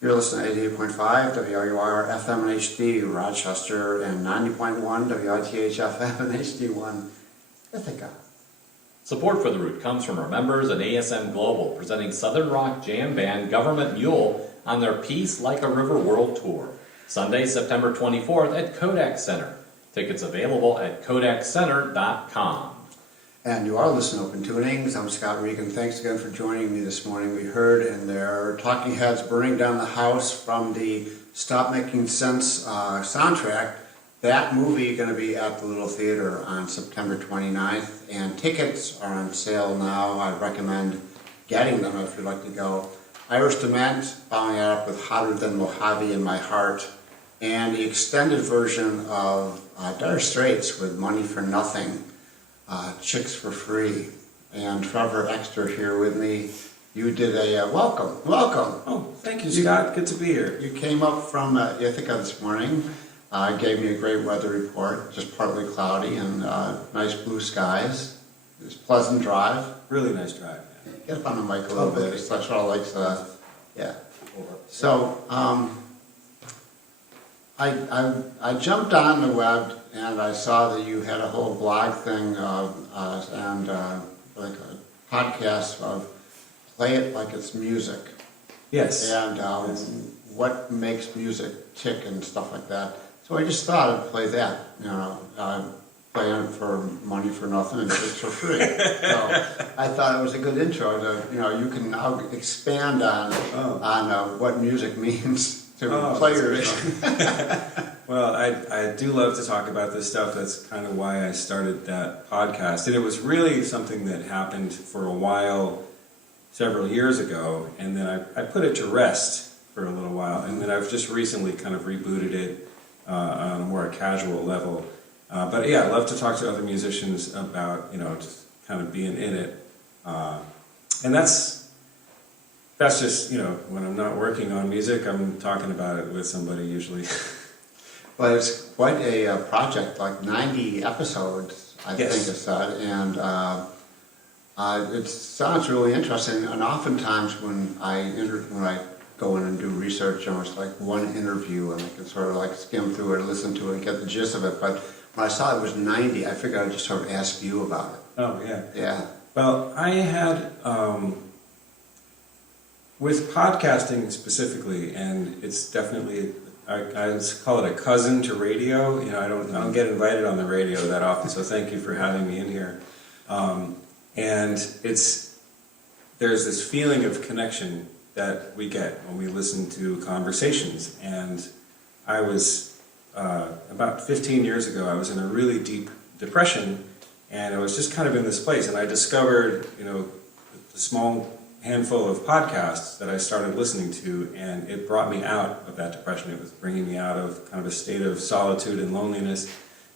You're listening to 88.5 WRUR FM and HD Rochester and 90.1 WITH FM and HD1 Ithaca. Support for The Root comes from our members at ASM Global, presenting Southern Rock Jam Band Government Mule on their Peace Like a River World Tour, Sunday, September 24th at Kodak Center. Tickets available at kodakcenter.com. And you are listening to Open Tunings. I'm Scott Regan. Thanks again for joining me this morning. We heard in their Talking Heads Burning Down the House from the Stop Making Sense soundtrack. That movie is going to be at the Little Theater on September 29th, and tickets are on sale now. I recommend getting them if you'd like to go. Irish Dement, following it up with Hotter Than Mojave in My Heart, and the extended version of Dire Straits with Money for Nothing, Chicks for Free. And Trevor Exter here with me. You did a welcome. Oh, thank you, Scott. Good to be here. You came up from Ithaca this morning. Gave me a great weather report, just partly cloudy and nice blue skies. It was a pleasant drive. Really nice drive. Man. Get up on the mic a little bit. It's like sort of like yeah. So I jumped on the web and I saw that you had a whole blog thing and like a podcast of Play It Like It's Music. Yes. And yes. What makes music tick and stuff like that. So I just thought I'd play that, playing it for money for nothing and chicks for free. So I thought it was a good intro to, you can now expand on what music means to players. Well, I do love to talk about this stuff. That's kind of why I started that podcast. And it was really something that happened for a while several years ago, and then I put it to rest for a little while, and then I've just recently kind of rebooted it on a more casual level. But yeah, I love to talk to other musicians about, just kind of being in it. And that's just, when I'm not working on music, I'm talking about it with somebody usually. Well, it's quite a project, like 90 episodes, I think it said, and it sounds really interesting. And oftentimes when I go in and do research, it's like one interview and I can sort of like skim through it, listen to it, and get the gist of it. But when I saw it was 90, I figured I'd just sort of ask you about it. Oh, yeah. Yeah. Well, I had, with podcasting specifically, and it's definitely, I call it a cousin to radio. I don't get invited on the radio that often, so thank you for having me in here. And there's this feeling of connection that we get when we listen to conversations. And I was, about 15 years ago, I was in a really deep depression, and I was just kind of in this place. And I discovered, the small handful of podcasts that I started listening to, and it brought me out of that depression. It was bringing me out of kind of a state of solitude and loneliness.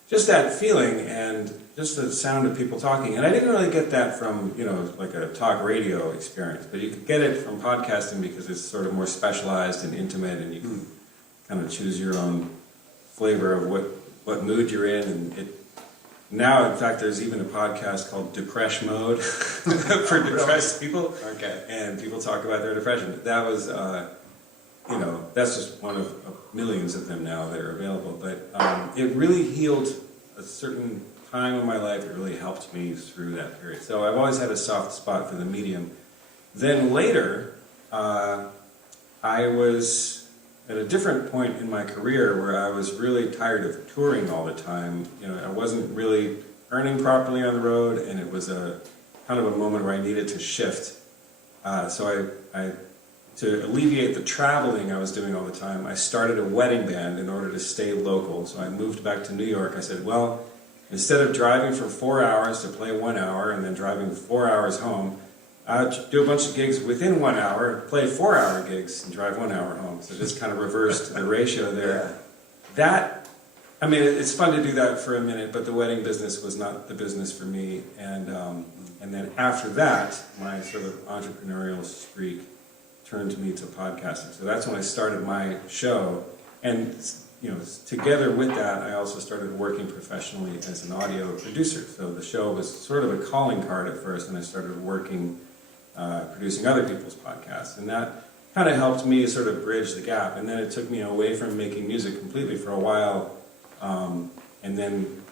Just that feeling and just the sound of people talking. And I didn't really get that from, like a talk radio experience, but you could get it from podcasting because it's sort of more specialized and intimate, and you can kind of choose your own flavor of what mood you're in. And now, in fact, there's even a podcast called Depresh Mode for depressed people. Okay. And people talk about their depression. That was, that's just one of millions of them now that are available. But it really healed a certain time in my life. It really helped me through that period. So I've always had a soft spot for the medium. Then later, I was at a different point in my career where I was really tired of touring all the time. I wasn't really earning properly on the road, and it was a kind of a moment where I needed to shift. So I to alleviate the traveling I was doing all the time, I started a wedding band in order to stay local. So I moved back to New York. I said, well, instead of driving for 4 hours to play 1 hour and then driving 4 hours home, I'd do a bunch of gigs within 1 hour, play 4-hour gigs, and drive 1 hour home. So just kind of reversed the ratio there. It's fun to do that for a minute, but the wedding business was not the business for me. And then after that, my sort of entrepreneurial streak turned me to podcasting. So that's when I started my show. And together with that, I also started working professionally as an audio producer. So the show was sort of a calling card at first, and I started working producing other people's podcasts. And that kind of helped me sort of bridge the gap. And then it took me away from making music completely for a while. And then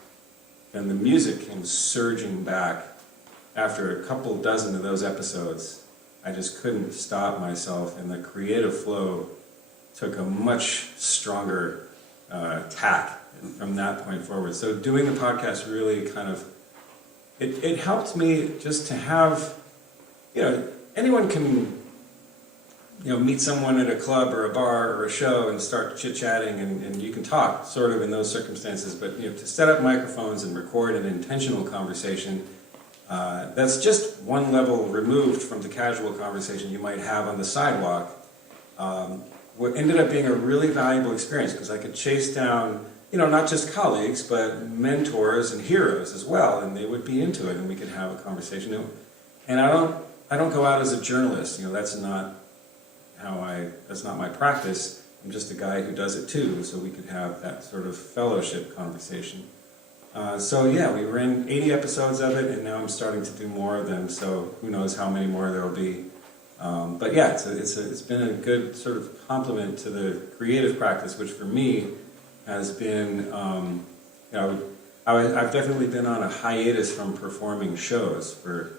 the music came surging back after a couple dozen of those episodes. I just couldn't stop myself, and the creative flow took a much stronger tack from that point forward. So doing the podcast really kind of, it helped me just to have, anyone can, meet someone at a club or a bar or a show and start chit-chatting, and you can talk sort of in those circumstances, but to set up microphones and record an intentional conversation, that's just one level removed from the casual conversation you might have on the sidewalk. What ended up being a really valuable experience, because I could chase down, not just colleagues, but mentors and heroes as well, and they would be into it, and we could have a conversation. And I don't go out as a journalist. That's not that's not my practice. I'm just a guy who does it too, so we could have that sort of fellowship conversation. We ran 80 episodes of it, and now I'm starting to do more of them, so who knows how many more there will be. It's been a good sort of complement to the creative practice, which for me has been, I've definitely been on a hiatus from performing shows for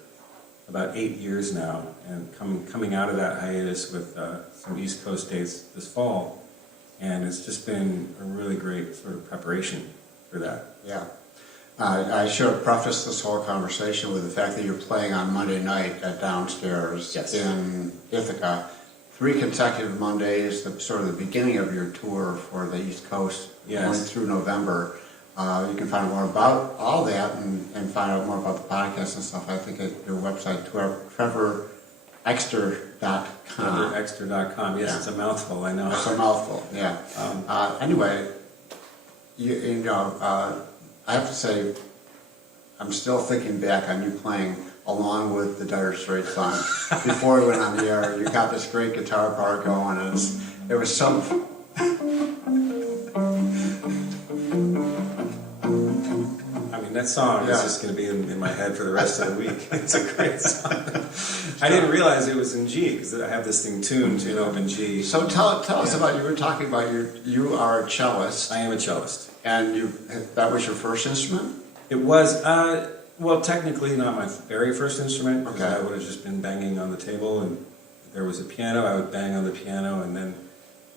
about 8 years now, and coming out of that hiatus with some East Coast dates this fall, and it's just been a really great sort of preparation for that. Yeah. I should have prefaced this whole conversation with the fact that you're playing on Monday night at Downstairs in Ithaca. 3 consecutive Mondays, sort of the beginning of your tour for the East Coast, going through November. You can find out more about all that and find out more about the podcast and stuff, I think, at your website, TrevorExter.com. TrevorExter.com, yes, it's a mouthful, I know. It's a mouthful, yeah. Anyway, I have to say, I'm still thinking back on you playing along with the Dire Straits song. Before we went on the air, you got this great guitar part going, and it was some... That song is just going to be in my head for the rest of the week. It's a great song. I didn't realize it was in G, because I have this thing tuned, in G. So tell us about, you were talking about you are a cellist. I am a cellist. And that was your first instrument? It was, technically not my very first instrument, because Okay. I would have just been banging on the table, and if there was a piano, I would bang on the piano, and then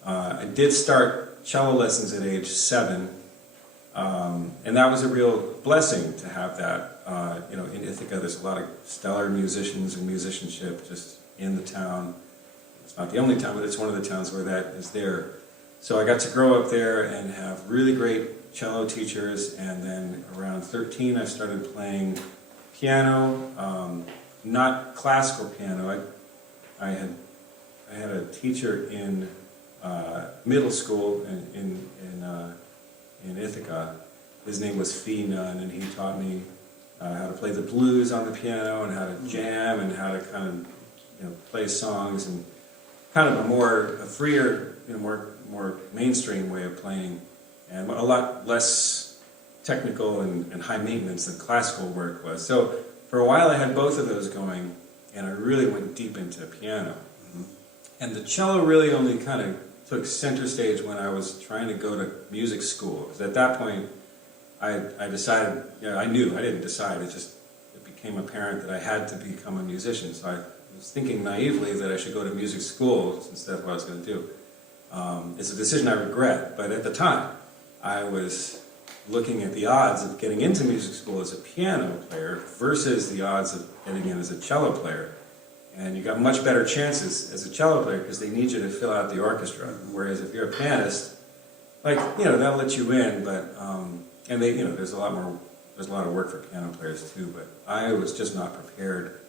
I did start cello lessons at age 7. And that was a real blessing to have that. In Ithaca, there's a lot of stellar musicians and musicianship just in the town. It's not the only town, but it's one of the towns where that is there. So I got to grow up there and have really great cello teachers. And then around 13, I started playing piano, not classical piano. I had a teacher in middle school in Ithaca. His name was Fee Nunn, and he taught me how to play the blues on the piano and how to jam and how to kind of play songs, and kind of a freer, more mainstream way of playing, and a lot less technical and high maintenance than classical work was. So for a while I had both of those going, and I really went deep into piano. Mm-hmm. And the cello really only kind of took center stage when I was trying to go to music school. Because at that point, I decided, I didn't decide, it became apparent that I had to become a musician. So I was thinking naively that I should go to music school, since that's what I was going to do. It's a decision I regret, but at the time, I was looking at the odds of getting into music school as a piano player versus the odds of getting in as a cello player. And you got much better chances as a cello player because they need you to fill out the orchestra. Whereas if you're a pianist, they'll let you in, but and there's a lot of work for piano players too. But I was just not prepared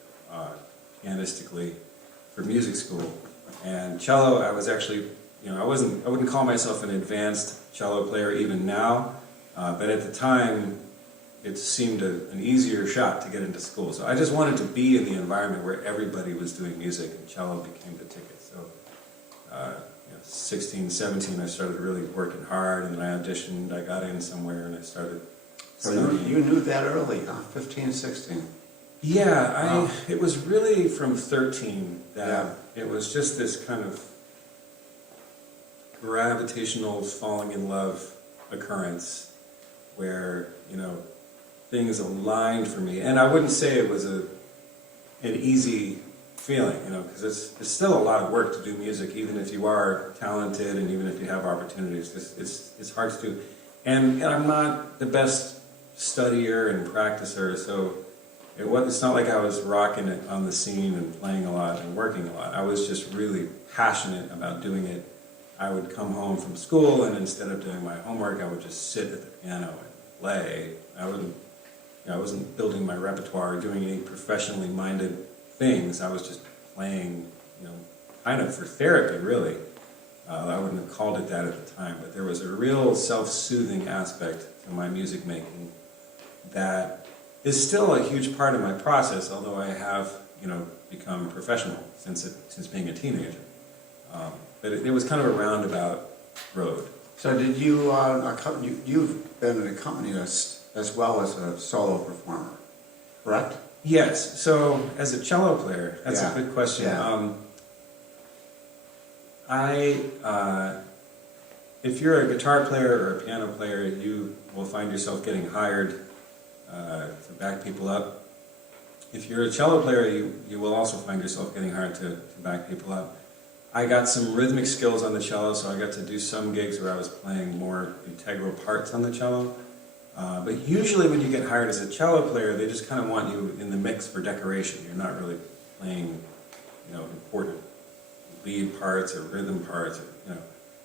pianistically for music school. And cello, I was actually, I wouldn't call myself an advanced cello player even now, but at the time, it seemed an easier shot to get into school. So I just wanted to be in the environment where everybody was doing music, and cello became the ticket. So 16, 17, I started really working hard, and then I auditioned, I got in somewhere, and I started studying. So you knew that early, huh? 15, 16? Yeah, it was really from 13 that Yeah. it was just this kind of gravitational falling in love occurrence where, things aligned for me. And I wouldn't say it was an easy feeling, because it's still a lot of work to do music, even if you are talented and even if you have opportunities. It's hard to do. And I'm not the best studier and practicer, so it's not like I was rocking it on the scene and playing a lot and working a lot. I was just really passionate about doing it. I would come home from school, and instead of doing my homework, I would just sit at the piano and play. I wasn't building my repertoire or doing any professionally minded things. I was just playing, kind of for therapy, really. I wouldn't have called it that at the time, but there was a real self-soothing aspect to my music making that is still a huge part of my process, although I have, become professional since being a teenager. But it was kind of a roundabout road. So did you've been an accompanist as well as a solo performer, correct? Yes. So as a cello player, that's a good question. Yeah. If you're a guitar player or a piano player, you will find yourself getting hired to back people up. If you're a cello player, you will also find yourself getting hired to back people up. I got some rhythmic skills on the cello, so I got to do some gigs where I was playing more integral parts on the cello. But usually when you get hired as a cello player, they just kind of want you in the mix for decoration. You're not really playing, important lead parts or rhythm parts.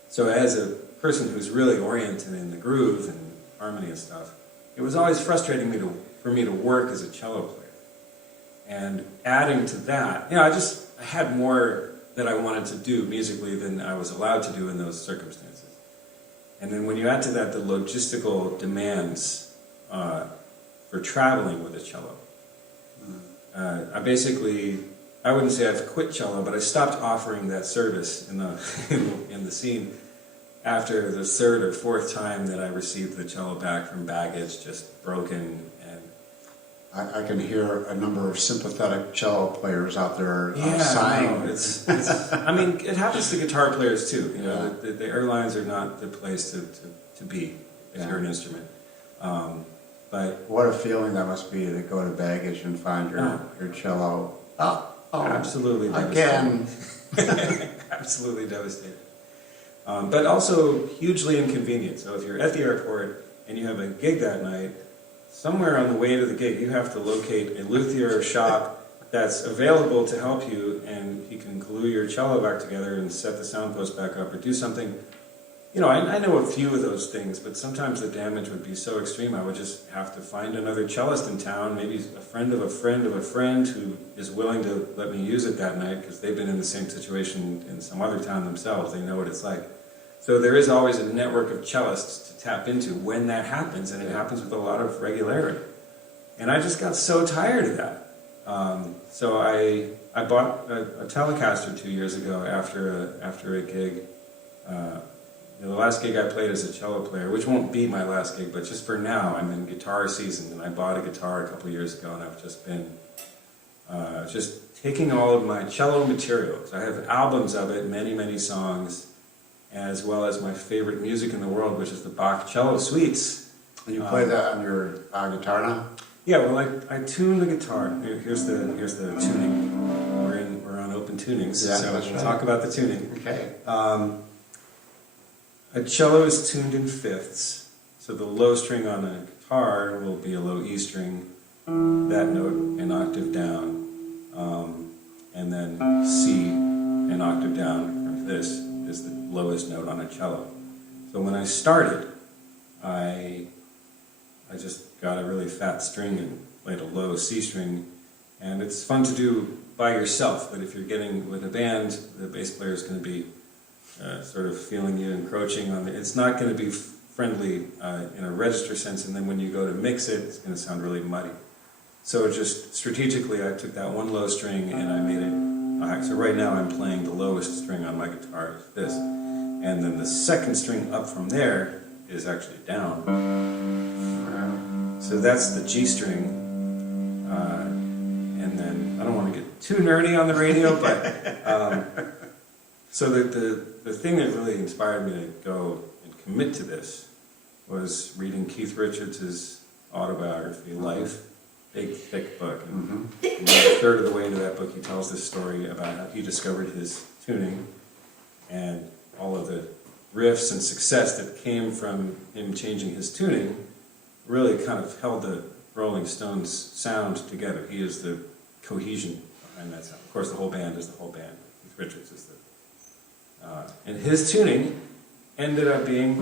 So as a person who's really oriented in the groove and harmony and stuff, it was always frustrating for me to work as a cello player. And adding to that, I had more that I wanted to do musically than I was allowed to do in those circumstances. And then when you add to that the logistical demands for traveling with a cello, I wouldn't say I've quit cello, but I stopped offering that service in the scene after the third or fourth time that I received the cello back from baggage, just broken. I can hear a number of sympathetic cello players out there sighing. No, it happens to guitar players too. The airlines are not the place to be if you're an instrument. But what a feeling that must be to go to baggage and find your cello. Absolutely again. Devastating. Absolutely devastating. But also hugely inconvenient. So if you're at the airport and you have a gig that night, somewhere on the way to the gig, you have to locate a luthier shop that's available to help you, and he can glue your cello back together and set the sound post back up or do something. I know a few of those things, but sometimes the damage would be so extreme I would just have to find another cellist in town, maybe a friend of a friend of a friend who is willing to let me use it that night because they've been in the same situation in some other town themselves. They know what it's like. So there is always a network of cellists to tap into when that happens, and it happens with a lot of regularity. And I just got so tired of that. So I bought a Telecaster 2 years ago after a gig. The last gig I played as a cello player, which won't be my last gig, but just for now, I'm in guitar season, and I bought a guitar a couple of years ago, and I've just been just taking all of my cello materials. I have albums of it, many, many songs, as well as my favorite music in the world, which is the Bach cello suites. And you play that on your guitar now? Yeah, well, I tune the guitar. Here's the tuning. We're on open tunings, so we'll talk about the tuning. Okay. A cello is tuned in fifths, so the low string on a guitar will be a low E string, that note an octave down, and then C an octave down from this is the lowest note on a cello. So when I started, I just got a really fat string and played a low C string, and it's fun to do by yourself, but if you're getting with a band, the bass player is going to be sort of feeling you encroaching on it. It's not going to be friendly in a register sense, and then when you go to mix it, it's going to sound really muddy. So just strategically, I took that one low string and I made it. So right now I'm playing the lowest string on my guitar, this, and then the second string up from there is actually down. So that's the G string. And then, I don't want to get too nerdy on the radio, but so the thing that really inspired me to go and commit to this was reading Keith Richards' autobiography, Life, big, thick book. And about a third of the way into that book, he tells this story about how he discovered his tuning and all of the riffs and success that came from him changing his tuning really kind of held the Rolling Stones sound together. He is the cohesion behind that sound. Of course, the whole band is the whole band. Keith Richards is the... and his tuning ended up being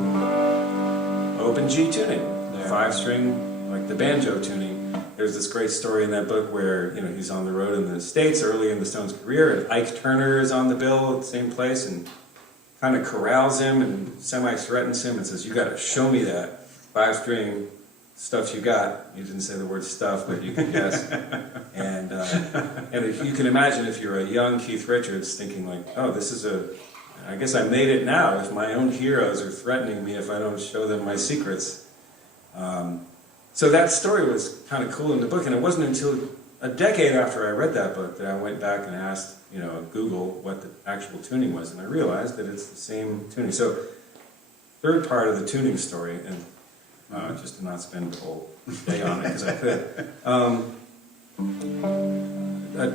open G tuning, 5-string, like the banjo tuning. There's this great story in that book where, you know, he's on the road in the States early in the Stones' career, and Ike Turner is on the bill at the same place and kind of corrals him and semi-threatens him and says, "You got to show me that 5-string stuff you got." He didn't say the word stuff, but you can guess. And if you can imagine if you're a young Keith Richards thinking like, "Oh, this is I guess I made it now if my own heroes are threatening me if I don't show them my secrets." So that story was kind of cool in the book, and it wasn't until a decade after I read that book that I went back and asked, you know, Google what the actual tuning was, and I realized that it's the same tuning. So, third part of the tuning story, and just to not spend the whole day on it because I could.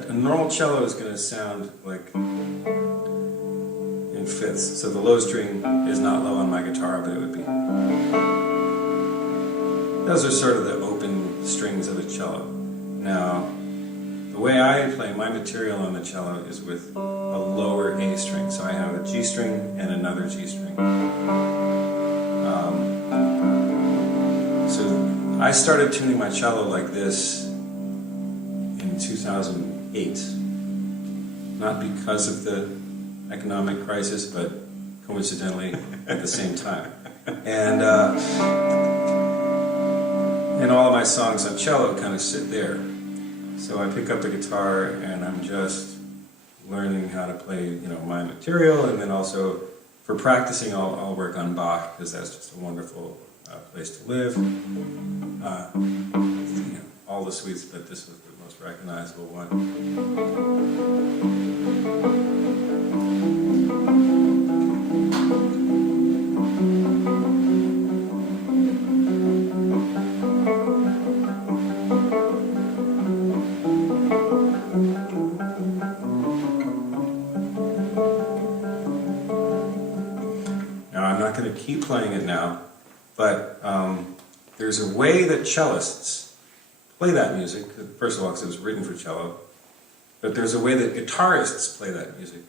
A normal cello is going to sound like in fifths, so the low string is not low on my guitar, but it would be. Those are sort of the open strings of a cello. Now, the way I play my material on the cello is with a lower A string. So I have a G string and another G string. So I started tuning my cello like this in 2008. Not because of the economic crisis, but coincidentally at the same time. And all of my songs on cello kind of sit there. So I pick up the guitar and I'm just learning how to play, you know, my material, and then also for practicing I'll work on Bach because that's just a wonderful place to live. You know, all the suites, but this was the most recognizable one. Keep playing it now, but there's a way that cellists play that music. First of all, because it was written for cello, but there's a way that guitarists play that music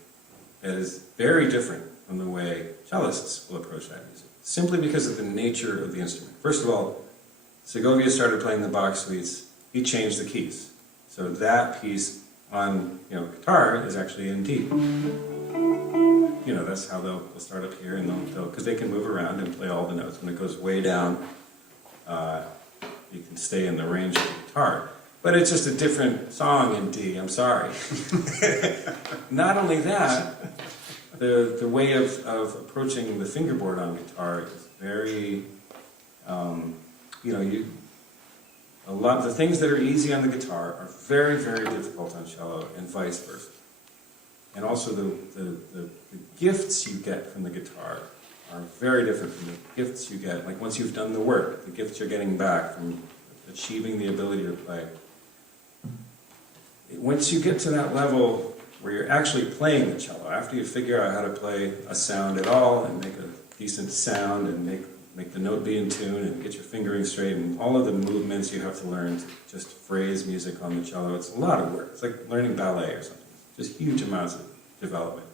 that is very different from the way cellists will approach that music, simply because of the nature of the instrument. First of all, Segovia started playing the Bach suites. He changed the keys, so that piece on guitar is actually in D. You know, that's how they'll start up here, and they'll because they can move around and play all the notes. When it goes way down, you can stay in the range of the guitar. But it's just a different song in D, I'm sorry. Not only that, the way of approaching the fingerboard on guitar is very, a lot of the things that are easy on the guitar are very, very difficult on cello, and vice versa. And also the gifts you get from the guitar are very different from the gifts you get, like once you've done the work, the gifts you're getting back from achieving the ability to play. Once you get to that level where you're actually playing the cello, after you figure out how to play a sound at all and make a decent sound and make the note be in tune and get your fingering straight and all of the movements you have to learn to just phrase music on the cello, it's a lot of work. It's like learning ballet or something. Just huge amounts of development.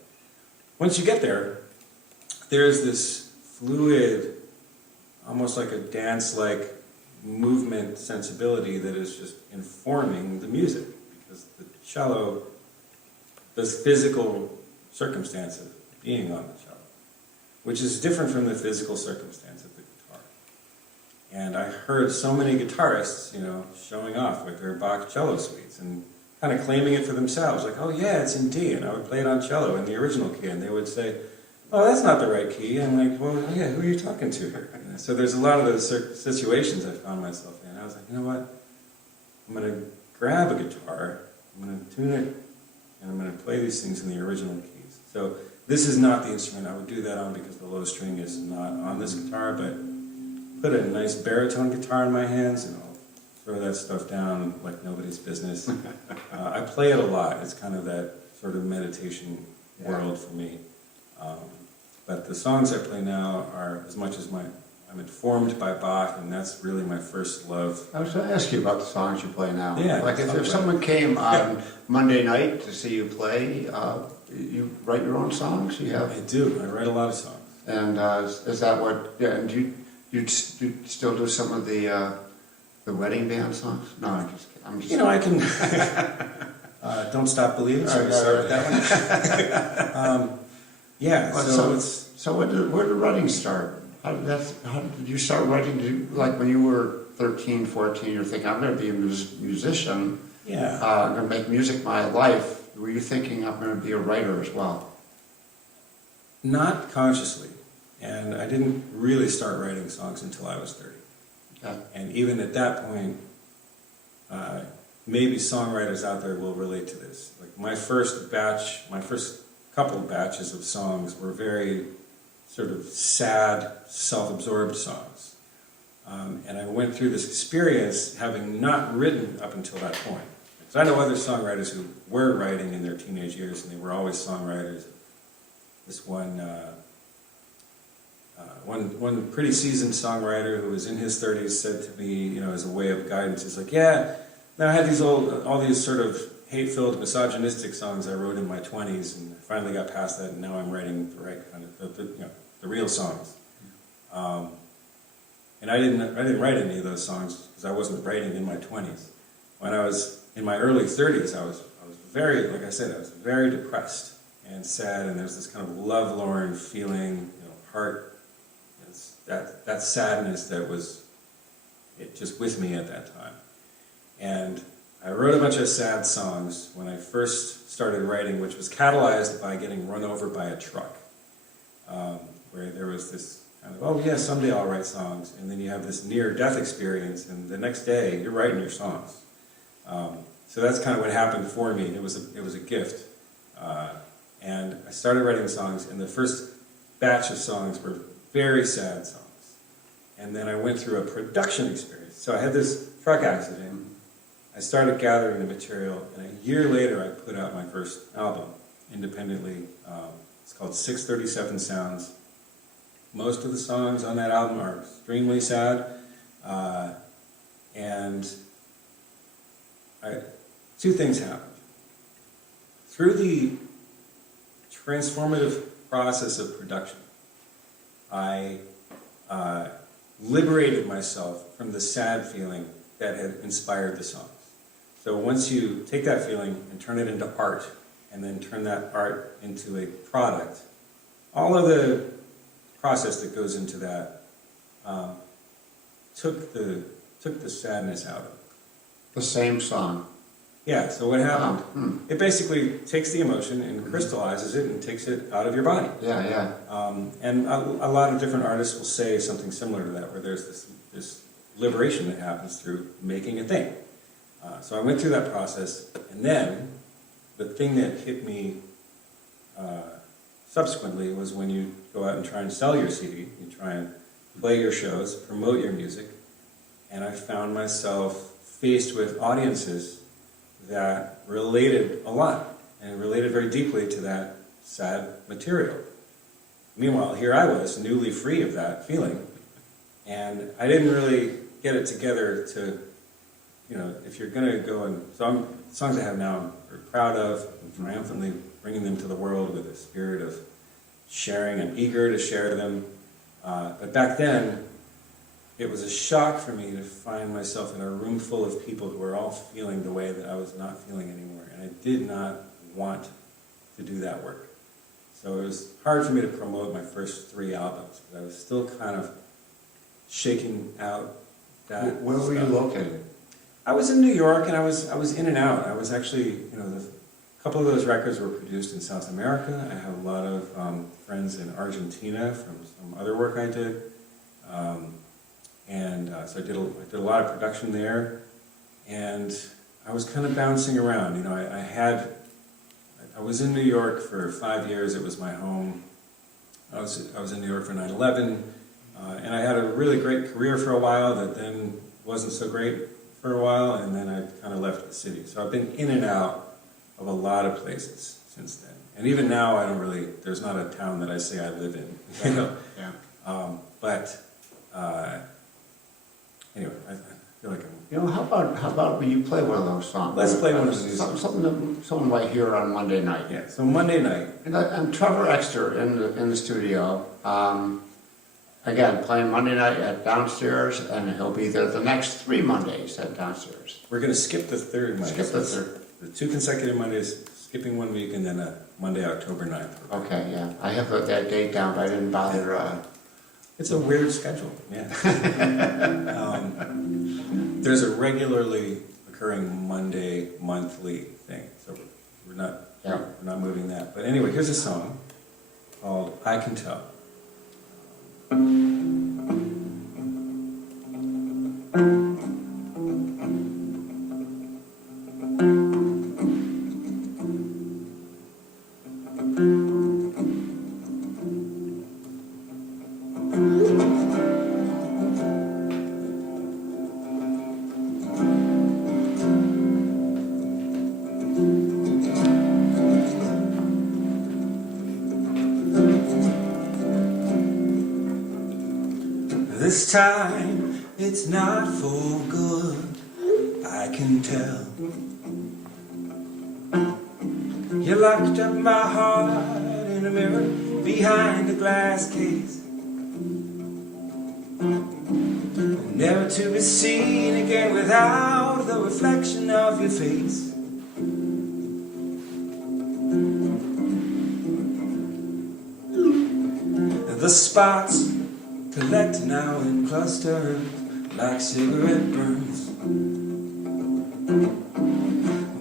Once you get there, there's this fluid, almost like a dance-like movement sensibility that is just informing the music, because the cello, the physical circumstance of being on the cello, which is different from the physical circumstance of the guitar. And I heard so many guitarists, showing off with their Bach cello suites and kind of claiming it for themselves, like, oh yeah, it's in D, and I would play it on cello in the original key, and they would say, oh, that's not the right key, and I'm like, well, yeah, who are you talking to here? So there's a lot of those situations I found myself in. I was like, you know what, I'm going to grab a guitar, I'm going to tune it, and I'm going to play these things in the original keys. So this is not the instrument I would do that on because the low string is not on this guitar, but put a nice baritone guitar in my hands and I'll throw that stuff down like nobody's business. I play it a lot. It's kind of that sort of meditation world for me. But the songs I play now are as much as I'm informed by Bach, and that's really my first love. I was going to ask you about the songs you play now. Yeah, like if someone came on Monday night to see you play, you write your own songs? You have? I do. I write a lot of songs. And is that what? Yeah. And do you still do some of the wedding band songs? No, I'm just. You know, I can. Don't Stop Believing. So we start with that one. Yeah. Well, so where did writing start? How did you start writing? Like when you were 13, 14, you're thinking, I'm going to be a musician. Yeah. I'm going to make music my life. Were you thinking I'm going to be a writer as well? Not consciously. And I didn't really start writing songs until I was 30. Okay. And even at that point, maybe songwriters out there will relate to this. Like my first couple batches of songs were very sort of sad, self-absorbed songs. And I went through this experience having not written up until that point. So I know other songwriters who were writing in their teenage years, and they were always songwriters. This one pretty seasoned songwriter who was in his 30s said to me, you know, as a way of guidance, he's like, yeah, now I had all these sort of hate-filled, misogynistic songs I wrote in my 20s, and I finally got past that, and now I'm writing the right kind of, the real songs. And I didn't write any of those songs because I wasn't writing in my 20s. When I was in my early 30s, I was very, like I said, I was very depressed and sad, and there's this kind of lovelorn feeling, heart, that sadness that was just with me at that time. And I wrote a bunch of sad songs when I first started writing, which was catalyzed by getting run over by a truck, where there was this kind of, oh yeah, someday I'll write songs, and then you have this near-death experience, and the next day you're writing your songs. So that's kind of what happened for me. It was a gift, and I started writing songs, and the first batch of songs were very sad songs. And then I went through a production experience. So I had this truck accident. I started gathering the material, and a year later I put out my first album independently. It's called 637 Sounds. Most of the songs on that album are extremely sad. And two things happened. Through the transformative process of production, I liberated myself from the sad feeling that had inspired the songs. So once you take that feeling and turn it into art, and then turn that art into a product, all of the process that goes into that took the sadness out of it. The same song. Yeah, so what happened? It basically takes the emotion and crystallizes it and takes it out of your body. Yeah, yeah. And a lot of different artists will say something similar to that, where there's this liberation that happens through making a thing. So I went through that process, and then the thing that hit me subsequently was when you go out and try and sell your CD, you try and play your shows, promote your music, and I found myself faced with audiences that related a lot, and related very deeply to that sad material. Meanwhile, here I was, newly free of that feeling, and I didn't really get it together to, if you're going to go and, songs I have now I'm very proud of, and triumphantly bringing them to the world with a spirit of sharing. I'm eager to share them, but back then, it was a shock for me to find myself in a room full of people who were all feeling the way that I was not feeling anymore. And I did not want to do that work. So it was hard for me to promote my first 3 albums, because I was still kind of shaking out that Where were you located? I was in New York, and I was in and out. I was actually, a couple of those records were produced in South America. I have a lot of friends in Argentina from some other work I did. So I did a lot of production there, and I was kind of bouncing around. You know, I was in New York for 5 years. It was my home. I was in New York for 9/11, and I had a really great career for a while that then wasn't so great for a while, and then I kind of left the city. So I've been in and out of a lot of places since then. And even now, there's not a town that I say I live in. You know? Yeah. Anyway, I feel like I'm... You know, how about when you play one of those songs? Let's play one of these. Something that someone might hear on Monday night. Yeah, so Monday night. And Trevor Exter in the studio, again, playing Monday night at Downstairs, and he'll be there the next 3 Mondays at Downstairs. We're going to skip the third Monday. Skip the third. The 2 consecutive Mondays, skipping 1 week, and then a Monday, October 9th. Okay, yeah. I have that date down, but I didn't bother. It's a weird schedule, yeah. There's a regularly occurring Monday monthly thing, so we're not moving that. But anyway, here's a song called "I Can Tell." This time it's not for good, I can tell. You locked up my heart in a mirror behind a glass case, never to be seen again without the reflection of your face. The spots collect now in clusters like cigarette burns,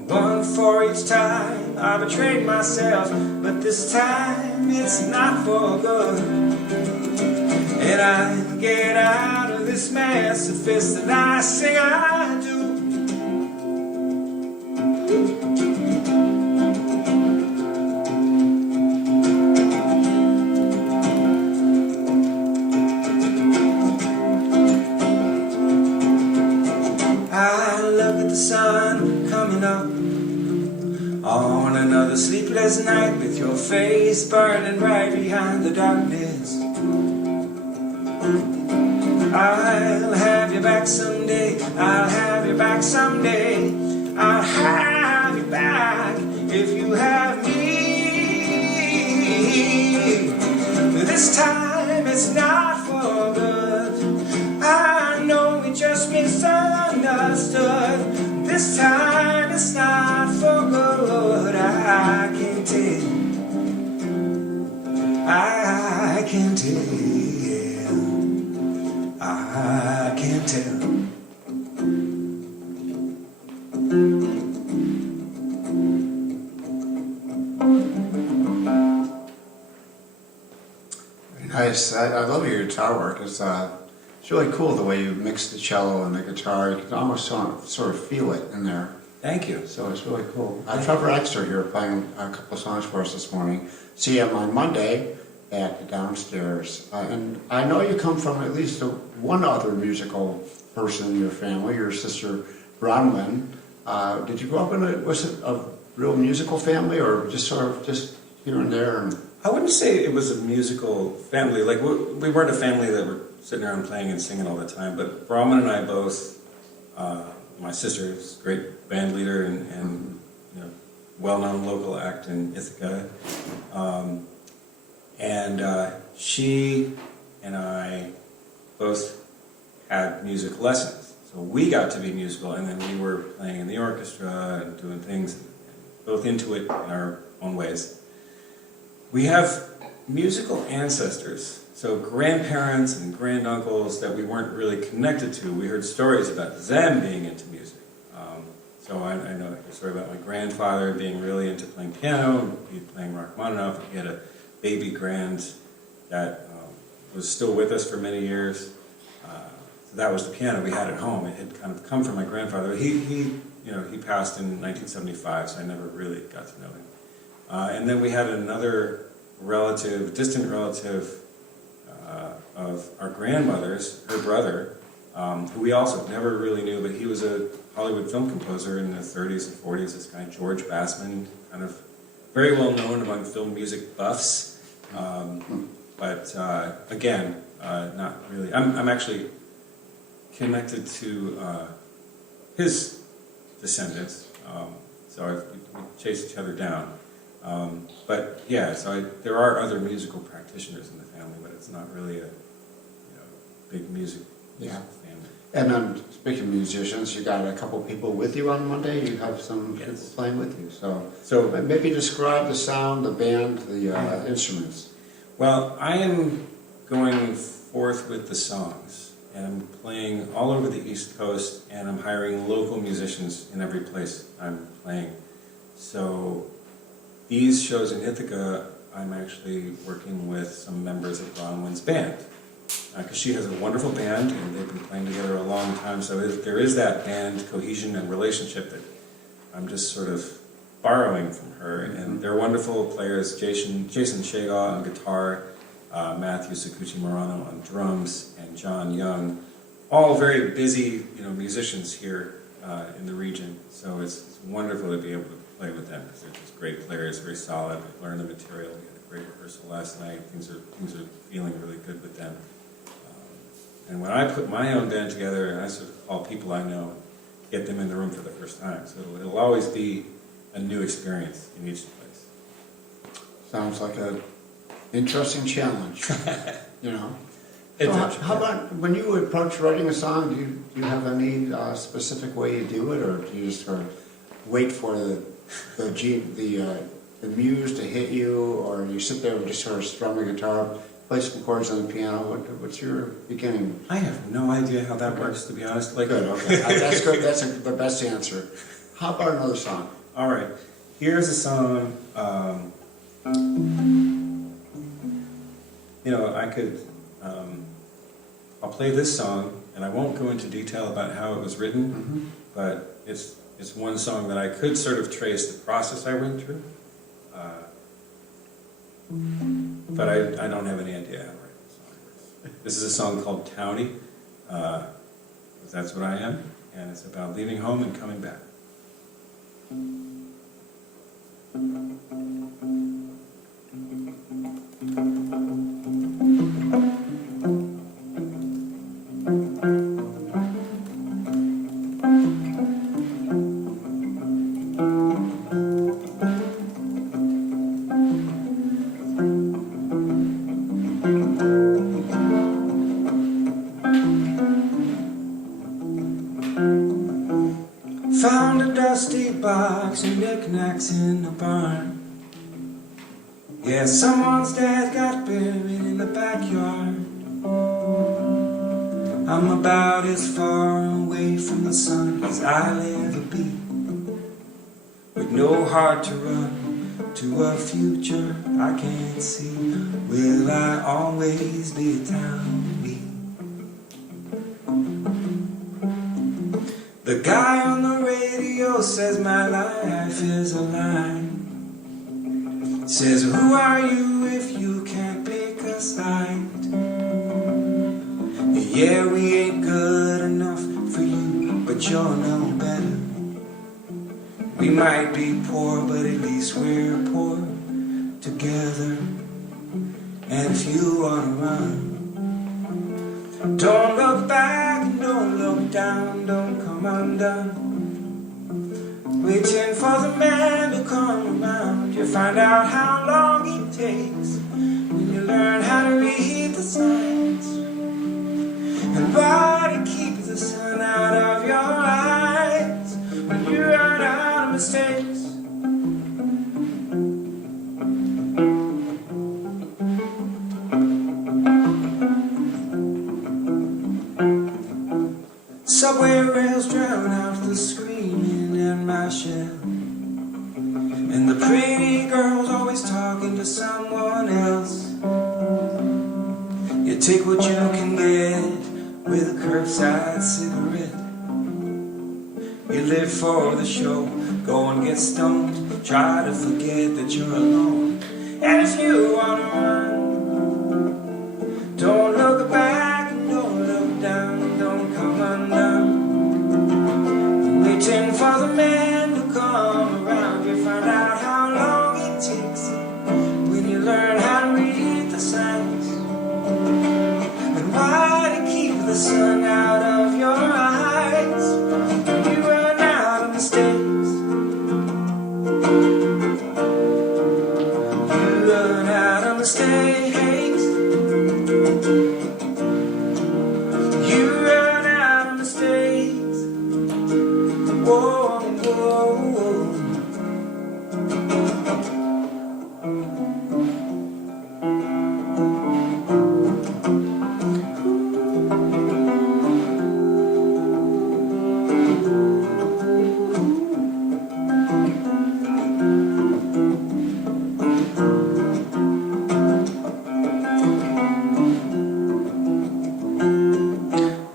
one for each time I betrayed myself, but this time it's not for good. And I get out of this mess if it's the last thing I do. Sun coming up on another sleepless night with your face burning right behind the darkness. I'll have you back someday, I'll have you back someday, I'll have you back if you have me. This time it's not for good, I know we just misunderstood. This time it's not for good, I can tell, I can tell, I can tell. Nice. I love your guitar work. It's really cool the way you mix the cello and the guitar. You can almost sort of feel it in there. Thank you. So it's really cool. Trevor Exter here playing a couple of songs for us this morning. See him on Monday at Downstairs. And I know you come from at least one other musical person in your family, your sister Bronwyn. Did you grow up was it a real musical family, or just sort of just here and there? I wouldn't say it was a musical family. Like, we weren't a family that were sitting around playing and singing all the time, but Brahman and I both, my sister is a great band leader and you know, well-known local act in Ithaca, and she and I both had music lessons, so we got to be musical, and then we were playing in the orchestra and doing things, both into it in our own ways. We have musical ancestors, so grandparents and granduncles that we weren't really connected to. We heard stories about them being into music. So I know a story about my grandfather being really into playing piano, he'd playing Rachmaninoff. He had a baby grand that was still with us for many years. So that was the piano we had at home. It had kind of come from my grandfather. He he passed in 1975, so I never really got to know him. And then we had another relative, distant relative of our grandmother's, her brother, who we also never really knew, but he was a Hollywood film composer in the 30s and 40s, this guy George Bassman, kind of very well known among film music buffs. But again, not really. I'm actually connected to his descendants, so we chase each other down. But yeah, so there are other musical practitioners in the family, but it's not really a big music family. And then, speaking of musicians, you got a couple people with you on Monday. You have some people playing with you. So maybe describe the sound, the band, the instruments. Well, I am going forth with the songs, and I'm playing all over the East Coast, and I'm hiring local musicians in every place I'm playing. So these shows in Ithaca, I'm actually working with some members of Bronwyn's band, because she has a wonderful band, and they've been playing together a long time, so there is that band cohesion and relationship that I'm just sort of borrowing from her, and they're wonderful players. Jason Shagaw on guitar, Matthew Sakuchi-Morano on drums, and John Young, all very busy musicians here in the region, so it's wonderful to be able to play with them, because they're just great players, very solid. We've learned the material. We had a great rehearsal last night. Things are feeling really good with them. And when I put my own band together, I sort of call people I know, get them in the room for the first time. So it'll always be a new experience in each place. Sounds like an interesting challenge. It How about when you approach writing a song? Do you have any specific way you do it, or do you just sort of wait for the muse to hit you, or you sit there and just sort of strum the guitar, play some chords on the piano? What's your beginning? I have no idea how that works, to be honest. Good, okay. That's good. That's the best answer. How about another song? All right. Here's a song. I'll play this song, and I won't go into detail about how it was written, but it's one song that I could sort of trace the process I went through. But I don't have any idea how to write the song. This is a song called Townie, because that's what I am, and it's about leaving home and coming back. Found a dusty box and knickknacks in the barn. Yeah, someone's dad got buried in the backyard. I'm about as far away from the sun as I'll ever be, with no heart to run to a future I can't see. Will I always be a Townie? The guy on the radio says my life is a lie. Says, who are you if you can't pick a side? Yeah, we ain't good enough for you, but you're no better. We might be poor, but at least we're poor together. And if you wanna run, don't look back, don't look down, don't come undone. Waiting for the man to come around, you find out how long it takes when you learn how to read the signs, and why to keep the sun out of your eyes when you run out of mistakes. Subway rails drown out the screaming in my shell, and the pretty girl's always talking to someone else. You take what you can get with a curbside cigarette, You live for the show, go and get stoned, try to forget that you're alone. And if you wanna run, don't look back and don't look down, don't come undone. Waiting for the man to come around, you find out how long it takes when you learn how to read the signs. And why to keep the sun out of your eyes when you run out of mistakes. You run out of mistakes. You run out of mistakes. Whoa, whoa, whoa.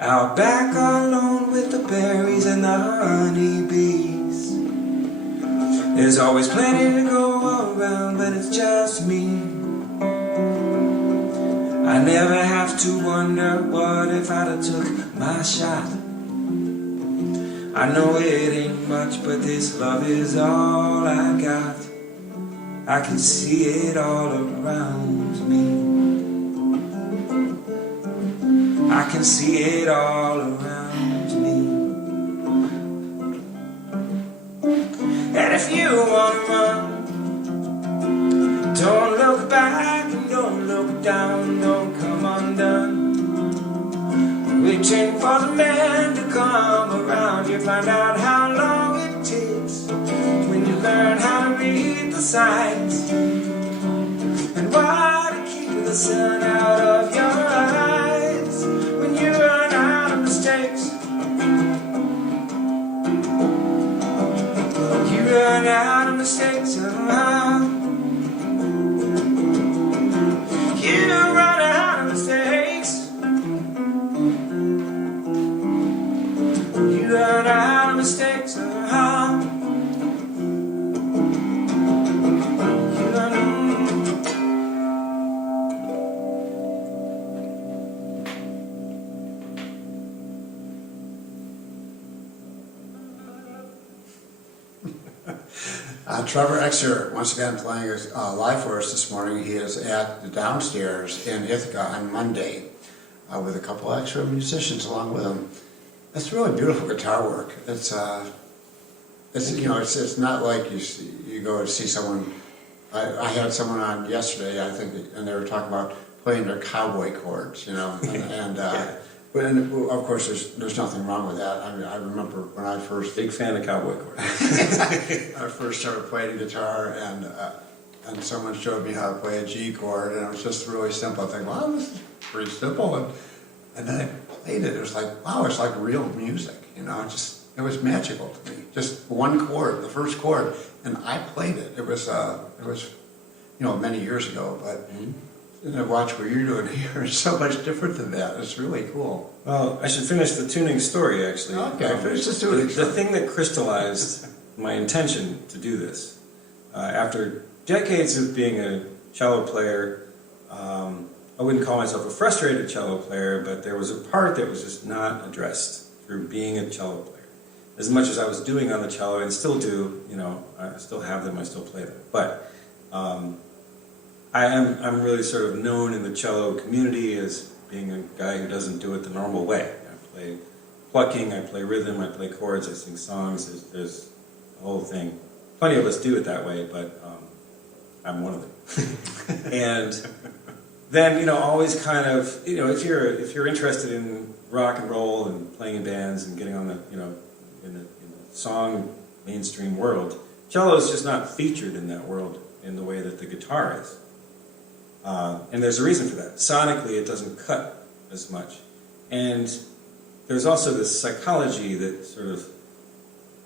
Out back alone with the berries and the honeybees. There's always plenty to go around, but it's just me. I never have to wonder what if I'd have took my shot. I know it ain't much, but this love is all I got. I can see it all around me. I can see it all around me. And if you wanna run, don't look back and don't look down, don't come undone. Waiting for the man to come around, you find out how long it takes when you learn how to read the signs. And why to keep the sun out of your eyes when you run out of mistakes. You run out of mistakes somehow. You run out of mistakes. You run out of mistakes somehow. You run out. Trevor Exter, once again playing live for us this morning. He is at the Downstairs in Ithaca on Monday with a couple extra musicians along with him. It's really beautiful guitar work. It's not like you go to see someone. I had someone on yesterday, I think, and they were talking about playing their cowboy chords, and of course, there's nothing wrong with that. I mean, I remember when I first Big fan of cowboy chords. I first started playing guitar, and someone showed me how to play a G chord, and it was just really simple. I think, wow, this is pretty simple, and then I played it. It was like, wow, it's like real music, it was magical to me. Just one chord, the first chord, and I played it. It was many years ago, but. And I watch what you're doing here. It's so much different than that. It's really cool. Well, I should finish the tuning story, actually. Okay, finish the tuning story. The thing that crystallized my intention to do this, after decades of being a cello player, I wouldn't call myself a frustrated cello player, but there was a part that was just not addressed through being a cello player. As much as I was doing on the cello, and still do, I still have them, I still play them. But I'm really sort of known in the cello community as being a guy who doesn't do it the normal way. I play plucking, I play rhythm, I play chords, I sing songs. There's the whole thing. Plenty of us do it that way, but I'm one of them. And then always kind of if you're interested in rock and roll and playing in bands and getting on the in the song mainstream world, cello is just not featured in that world in the way that the guitar is. And there's a reason for that. Sonically, it doesn't cut as much. And there's also this psychology that sort of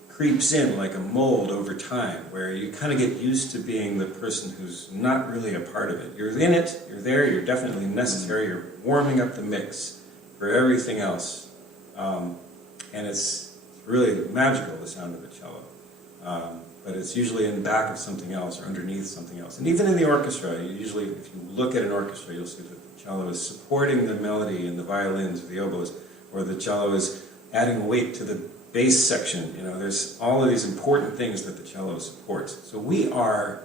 creeps in like a mold over time, where you kind of get used to being the person who's not really a part of it. You're in it, you're there, you're definitely necessary, you're warming up the mix for everything else. And it's really magical, the sound of a cello. But it's usually in the back of something else or underneath something else. And even in the orchestra, usually if you look at an orchestra, you'll see that the cello is supporting the melody and the violins or the oboes, or the cello is adding weight to the bass section. You know, there's all of these important things that the cello supports. So we are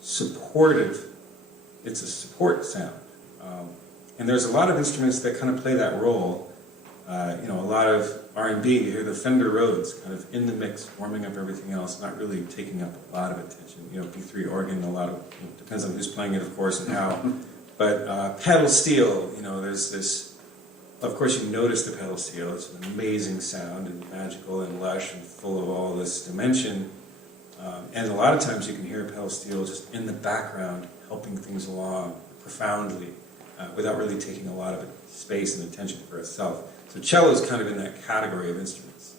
supportive. It's a support sound. And there's a lot of instruments that kind of play that role. You know, a lot of R&B, you hear the Fender Rhodes kind of in the mix, warming up everything else, not really taking up a lot of attention. You know, B3 organ, a lot of, you know, depends on who's playing it, of course, and how. But pedal steel, you know, there's this, of course you notice the pedal steel. It's an amazing sound and magical and lush and full of all this dimension. And a lot of times you can hear a pedal steel just in the background, helping things along profoundly, without really taking a lot of space and attention for itself. So cello is kind of in that category of instruments.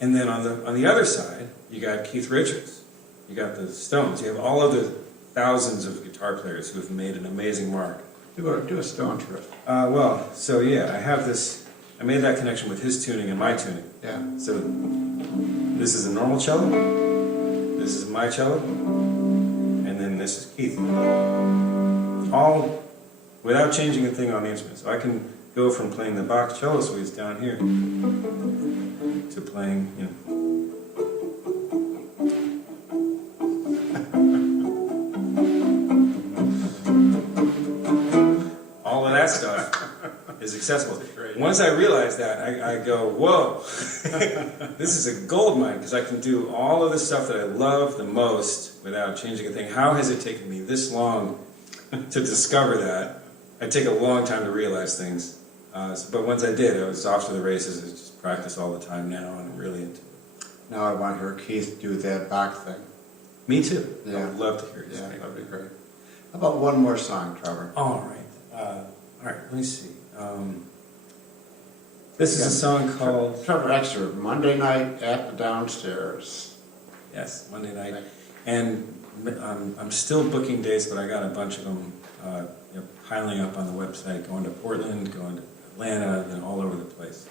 And then on the other side, you got Keith Richards. You got the Stones. You have all of the thousands of guitar players who have made an amazing mark. Do a Stone riff. Well, so yeah, I have this. I made that connection with his tuning and my tuning. Yeah. So this is a normal cello. This is my cello, and then this is Keith. All without changing a thing on the instrument. So I can go from playing the box cello suites down here to playing, you know. All of that stuff is accessible. Once I realize that, I go, whoa, this is a gold mine, because I can do all of the stuff that I love the most without changing a thing. How has it taken me this long to discover that? I take a long time to realize things. But once I did, I was off to the races. I just practice all the time now, and I'm really into it. Now I want to hear Keith do that back thing. Me too. Yeah. I would love to hear you Yeah, sing. that'd be great. How about one more song, Trevor? All right. Let me see. This is a song called... Trevor Exter, Monday Night at the Downstairs. Yes, Monday night. And I'm still booking dates, but I got a bunch of them you know, piling up on the website, going to Portland, going to Atlanta, and all over the place.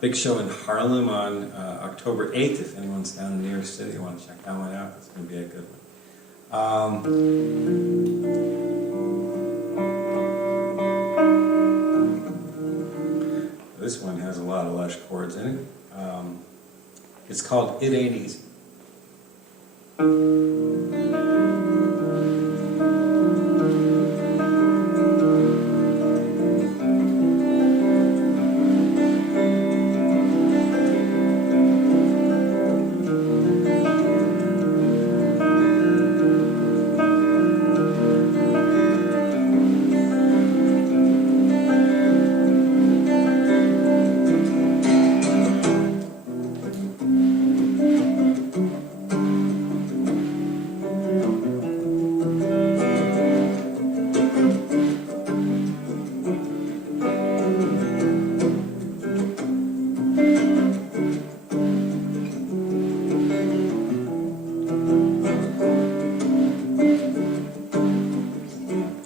Big show in Harlem on October 8th. If anyone's down in New York City and want to check that one out, it's going to be a good one. This one has a lot of lush chords in it. It's called It Ain't Easy.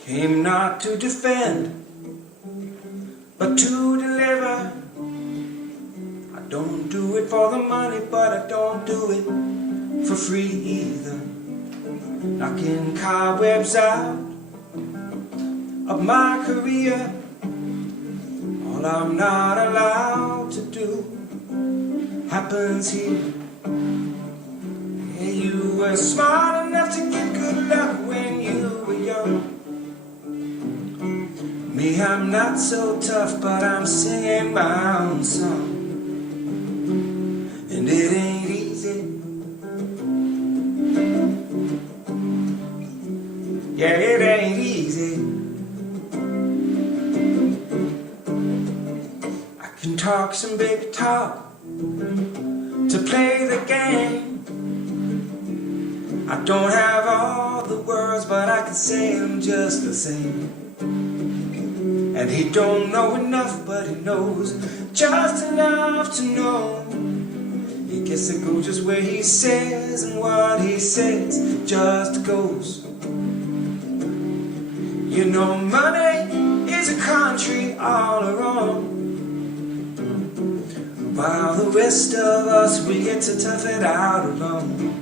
Came not to defend, but to deliver. I don't do it for the money, but I don't do it for free either. Knocking cobwebs out of my career. All I'm not allowed to do happens here. Yeah, you were smart enough to get good luck when you were young. Me, I'm not so tough, but I'm singing my own song. And it ain't easy. Yeah, it ain't easy. I can talk some big talk to play the game. I don't have all the words, but I can say them just the same. And he don't know enough, but he knows just enough to know. He gets to go just where he says, and what he says just goes. You know, money is a country all around. while the rest of us, we get to tough it out alone.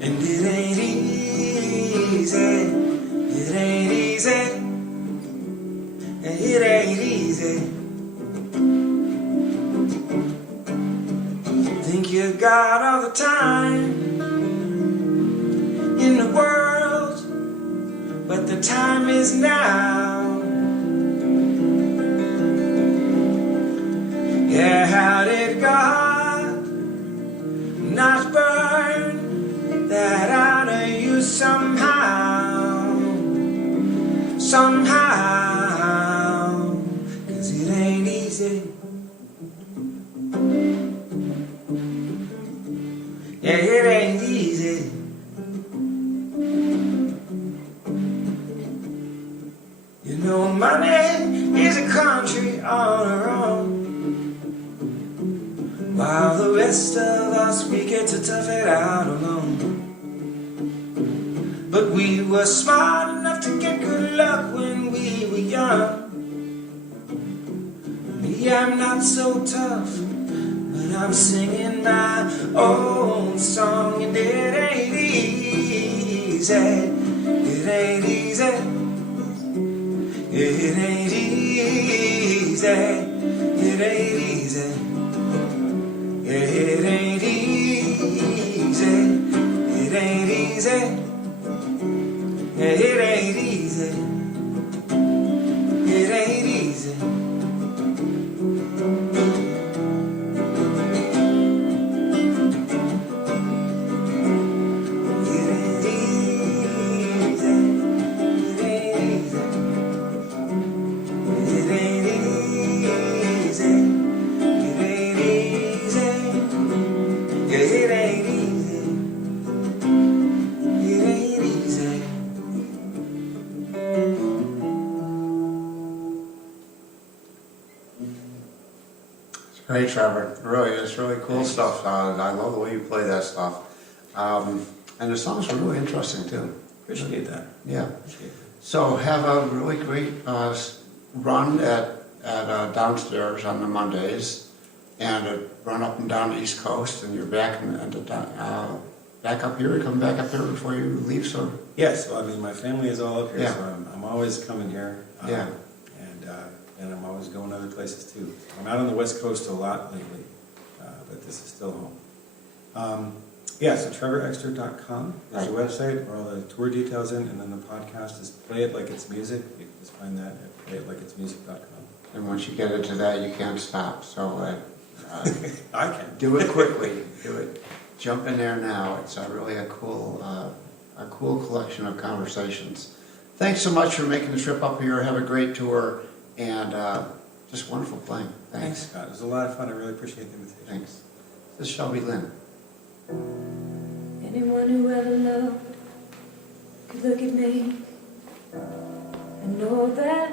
And it ain't easy, it ain't easy, it ain't easy. Think you got all the time in the world, but the time is now. Yeah, how did God not burn that out of you somehow? Somehow, 'cause it ain't easy. Yeah, it ain't easy. You know, money is a country on her own, while the rest of us, we get to tough it out alone. But we were smart enough to get good luck when we were young. Me, I'm not so tough, but I'm singing my own song. And it ain't easy, it ain't easy, it ain't easy, it ain't easy. Yeah, it ain't easy, it ain't easy, yeah, it ain't easy, it ain't easy. Great, Trevor. Really, it's really cool stuff. I love the way you play that stuff. And the songs were really interesting too. Appreciate that. Yeah. So have a really great run at downstairs on the Mondays, and a run up and down the East Coast, and you're back back up here. Come back up here before you leave. So Yes, well, I mean, my family is all up here, Yeah. so I'm always coming here. Yeah. And I'm always going other places too. I'm out on the West Coast a lot lately, but this is still home. Yeah, so TrevorExter.com is the website where all the tour details in, and then the podcast is Play It Like It's Music. You can just find that at PlayItLikeIt'sMusic.com. and once you get into that, you can't stop. So I can. do it quickly. Do it. Jump in there now. It's really a cool collection of conversations. Thanks so much for making the trip up here. Have a great tour, and just wonderful playing. Thanks, Scott. It was a lot of fun. I really appreciate the invitation. Thanks. This is Shelby Lynn. Anyone who ever loved could look at me and know that